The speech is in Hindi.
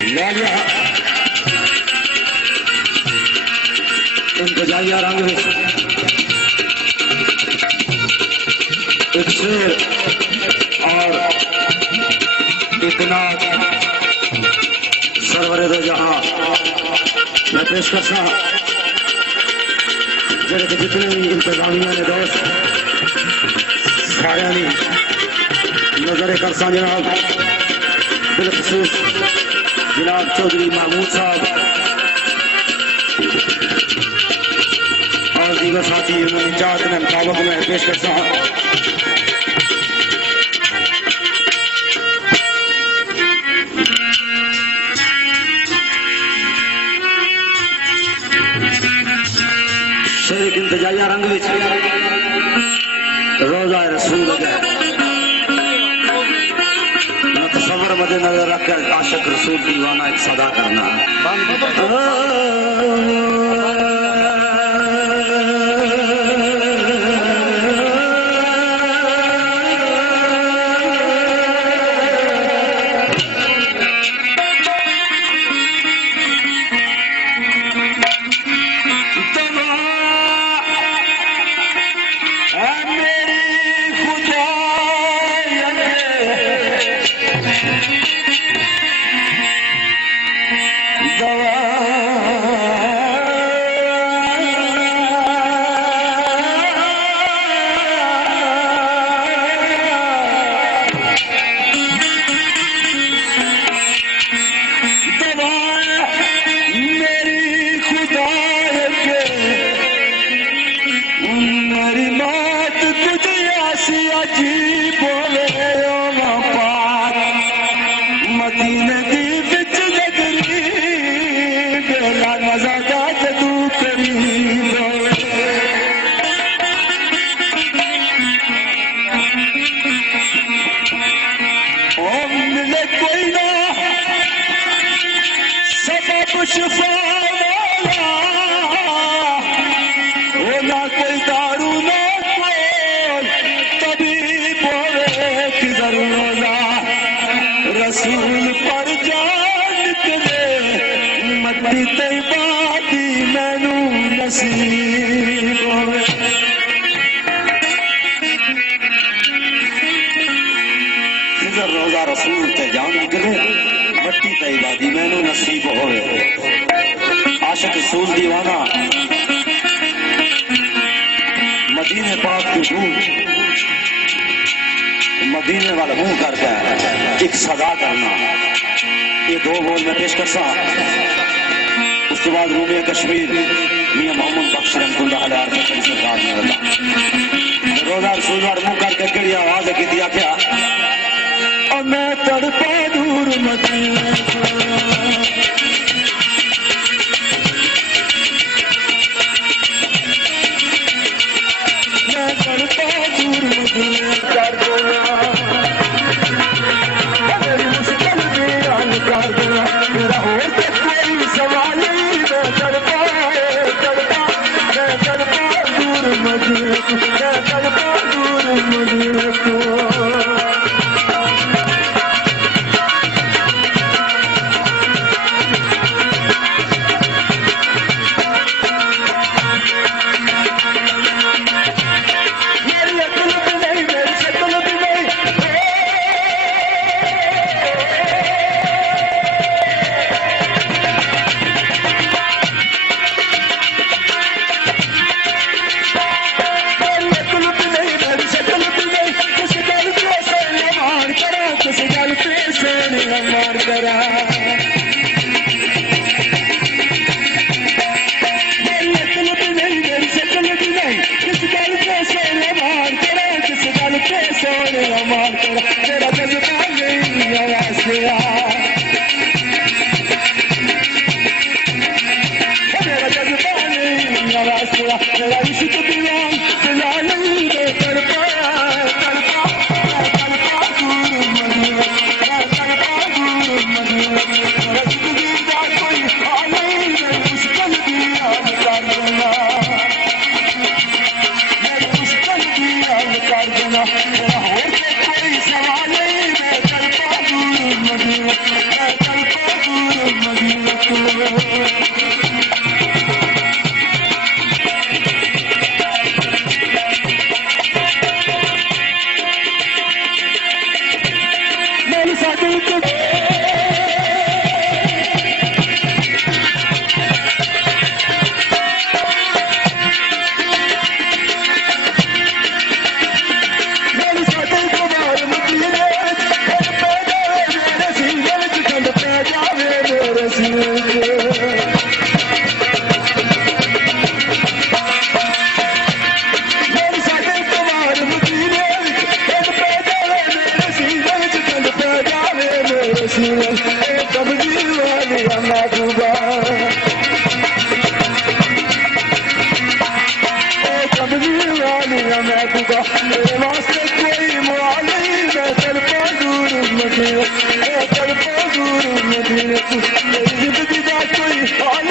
लालिया इंतजारिया रंग में एक शेर और इतना सरवरे दो जहां मैं पेश कर सा जरे के जितने भी इंतजामिया ने दोस्त सारे नजर कर सा जनाब बिलखसूस जनाब चौधरी महमूद साहब और दीगर साथी उन्होंने चाहत में मुताबिक में पेश कर सा शेर इंतजारिया रंग में रोजा रसूल तस्वर मद नजर रखकर आशिक रसूल दीवाना एक सदा करना रसूल पर जान के मती तैबादी मैनू नसीब होवे रोजा रसूल ते जान निकले मती तैबादी मैनू नसीब होवे आशिक रसूल दीवाना मदीने पाक की धूम मदीने वाला मुंह करके एक सदा करना ये दो बोल में पेश कर सा उसके बाद रूमिया कश्मीर मियां मोहम्मद बख्श रहमतुल्लाह अलैह सरकार ने रोजा रसूल और मुंह करके कड़ी आवाज की दिया क्या और मैं तड़पा दूर मदीने Oh,